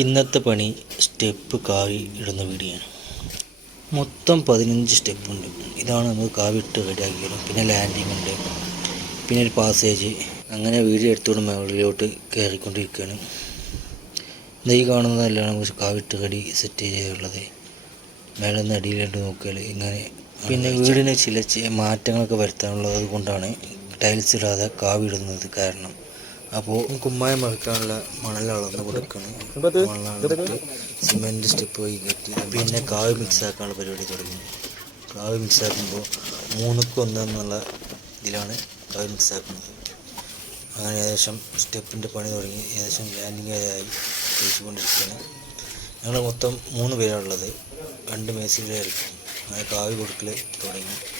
ഇന്നത്തെ പണി സ്റ്റെപ്പ് കാവി ഇടുന്ന വീടിയാണ് മൊത്തം പതിനഞ്ച് സ്റ്റെപ്പ് ഉണ്ട് ഇതാണ് നമുക്ക് കാവിട്ട് റെഡിയാക്കിയത് പിന്നെ ലാൻഡിങ് ഉണ്ട്. പിന്നെ ഒരു പാസേജ് അങ്ങനെ വീഡിയോ എടുത്തുകൊണ്ട് മുകളിലോട്ട് കയറിക്കൊണ്ടിരിക്കുകയാണ്. ഇത് ഈ കാണുന്നതെല്ലാം നമുക്ക് കാവിട്ട് റെഡി സെറ്റ് ചെയ്തിട്ടുള്ളത് മേലെ നിന്ന് അടിയിലോട്ട് നോക്കിയാൽ ഇങ്ങനെ പിന്നെ വീടിന് ചില മാറ്റങ്ങളൊക്കെ വരുത്താനുള്ളത് കൊണ്ടാണ് ടൈൽസ് ഇടാതെ കാവിടുന്നത് കാരണം. അപ്പോൾ കുമ്മായം മറക്കാനുള്ള മണൽ അളന്ന് കൊടുക്കണം. മണലിട്ട് സിമെന്റ് സ്റ്റെപ്പ് വഴി കെട്ടി പിന്നെ കാവ് മിക്സ് ആക്കാനുള്ള പരിപാടി തുടങ്ങി. കാവ് മിക്സ് ആക്കുമ്പോൾ മൂന്നുക്ക് ഒന്ന് എന്നുള്ള ഇതിലാണ് കാവ് മിക്സ് ആക്കുന്നത്. അങ്ങനെ ഏകദേശം സ്റ്റെപ്പിന്റെ പണി തുടങ്ങി. ഏകദേശം ലാൻഡിങ് ആയി. തേച്ചുകൊണ്ടിരിക്കുകയാണ്. ഞങ്ങൾ മൊത്തം മൂന്ന് പേരാണുള്ളത്. രണ്ട് മേസിലായിരിക്കും അങ്ങനെ കാവ് കൊടുക്കൽ തുടങ്ങി.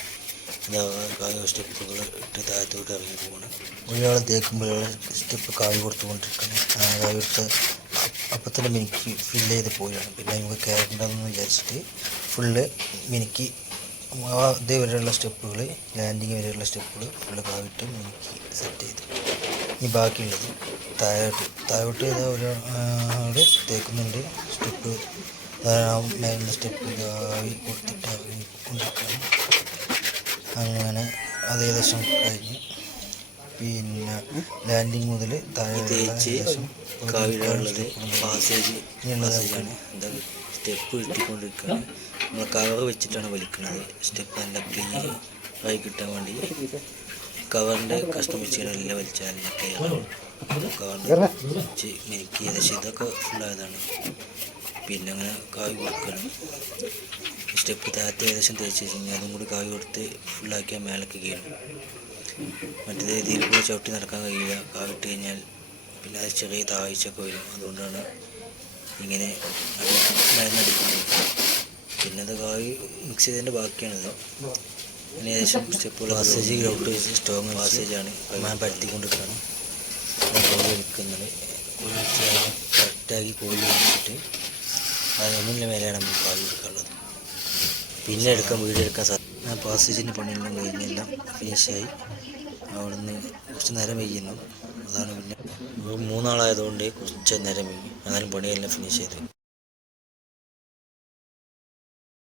ഇതാ കാവി സ്റ്റെപ്പുകൾ ഇട്ട് താഴത്തോട്ട് ഇറങ്ങി പോകണം ഒരാൾ തേക്കുമ്പോൾ ഒരാൾ സ്റ്റെപ്പ് കായ് കൊടുത്തുകൊണ്ടിരിക്കണം അങ്ങനെ കാവി കൊടുത്ത് അപ്പം തന്നെ മിനിക്ക് ഫില്ല് ചെയ്ത് പോയാണ് പിന്നെ നമുക്ക് കയറണ്ടെന്ന് വിചാരിച്ചിട്ട് ഫുള്ള് മിനിക്ക് ആ ഇതേവരെയുള്ള സ്റ്റെപ്പുകൾ ലാൻഡിങ് വരെയുള്ള സ്റ്റെപ്പുകൾ ഫുള്ള് കാവിട്ട് മിനിക്ക് സെറ്റ് ചെയ്തു. ഇനി ബാക്കിയുള്ളത് താഴോട്ട്. താഴോട്ട് ചെയ്ത ഒരാൾ തേക്കുന്നുണ്ട്. സ്റ്റെപ്പ് മേലുള്ള സ്റ്റെപ്പ് കാവി കൊടുത്തിട്ട് ഇറങ്ങിക്കൊണ്ടിരിക്കുകയാണ് അങ്ങനെ അത് ഏകദേശം കഴിഞ്ഞ്. പിന്നെ ലാൻഡിങ് മുതൽ താഴെ സ്റ്റെപ്പ് ഇട്ടിക്കൊണ്ടിരിക്കുകയാണ് നമ്മൾ കവർ വെച്ചിട്ടാണ് വലിക്കുന്നത്. സ്റ്റെപ്പ് നല്ല ക്ലീൻ ആയി കിട്ടാൻ വേണ്ടി. കവറിന്റെ കഷ്ണം വെച്ചിട്ട് എല്ലാം വലിച്ചാൽ കവറിന്റെ വെച്ച് എനിക്ക് ഏകദേശം ഇതൊക്കെ ഫുള്ളായതാണ് പിന്നെ അങ്ങനെ കായ് കൊടുക്കണം സ്റ്റെപ്പ് താഴത്തെ ഏകദേശം തേച്ച് കഴിഞ്ഞാൽ അതും കൂടി കാവി കൊടുത്ത് ഫുള്ളാക്കിയാൽ മേലേക്ക് കയറും. മറ്റേത് ഇതിൽ കൂടെ ചവിട്ടി നടക്കാൻ കഴിയില്ല. കാവിട്ട് കഴിഞ്ഞാൽ പിന്നെ അത് ചെറിയ താഴ്ചയൊക്കെ വരും. അതുകൊണ്ടാണ് ഇങ്ങനെ മരുന്നടിക്കുന്നത് പിന്നെ അത് കാവി മിക്സ് ചെയ്തതിന്റെ ബാക്കിയാണിത് അങ്ങനെ ഏകദേശം സ്റ്റെപ്പുകൾ വാസേജ് ഗ്രൗണ്ട് വെച്ച് സ്ട്രോങ് വാസേജാണ് ഞാൻ പരത്തിക്കൊണ്ടിരിക്കുകയാണ്. കോഴി എടുക്കുന്നത്. കോഴി വെച്ച് കറക്റ്റാക്കി കോഴി വെച്ചിട്ട് അതിനൊന്നിന്റെ മേലെയാണ് നമ്മൾ കാവി എടുക്കാനുള്ളത് പിന്നെ എടുക്കാൻ വീഡിയോ എടുക്കാൻ സാധിക്കും പാസേജിന്റെ പണിയെല്ലാം കഴിഞ്ഞെല്ലാം ഫിനിഷായി അവിടുന്ന് കുറച്ച് നേരം വൈകുന്നു അതാണ് പിന്നെ. മൂന്നാളായതുകൊണ്ട് കുറച്ച് നേരം വൈകി. എന്നാലും പണിയെല്ലാം ഫിനിഷ് ചെയ്തു.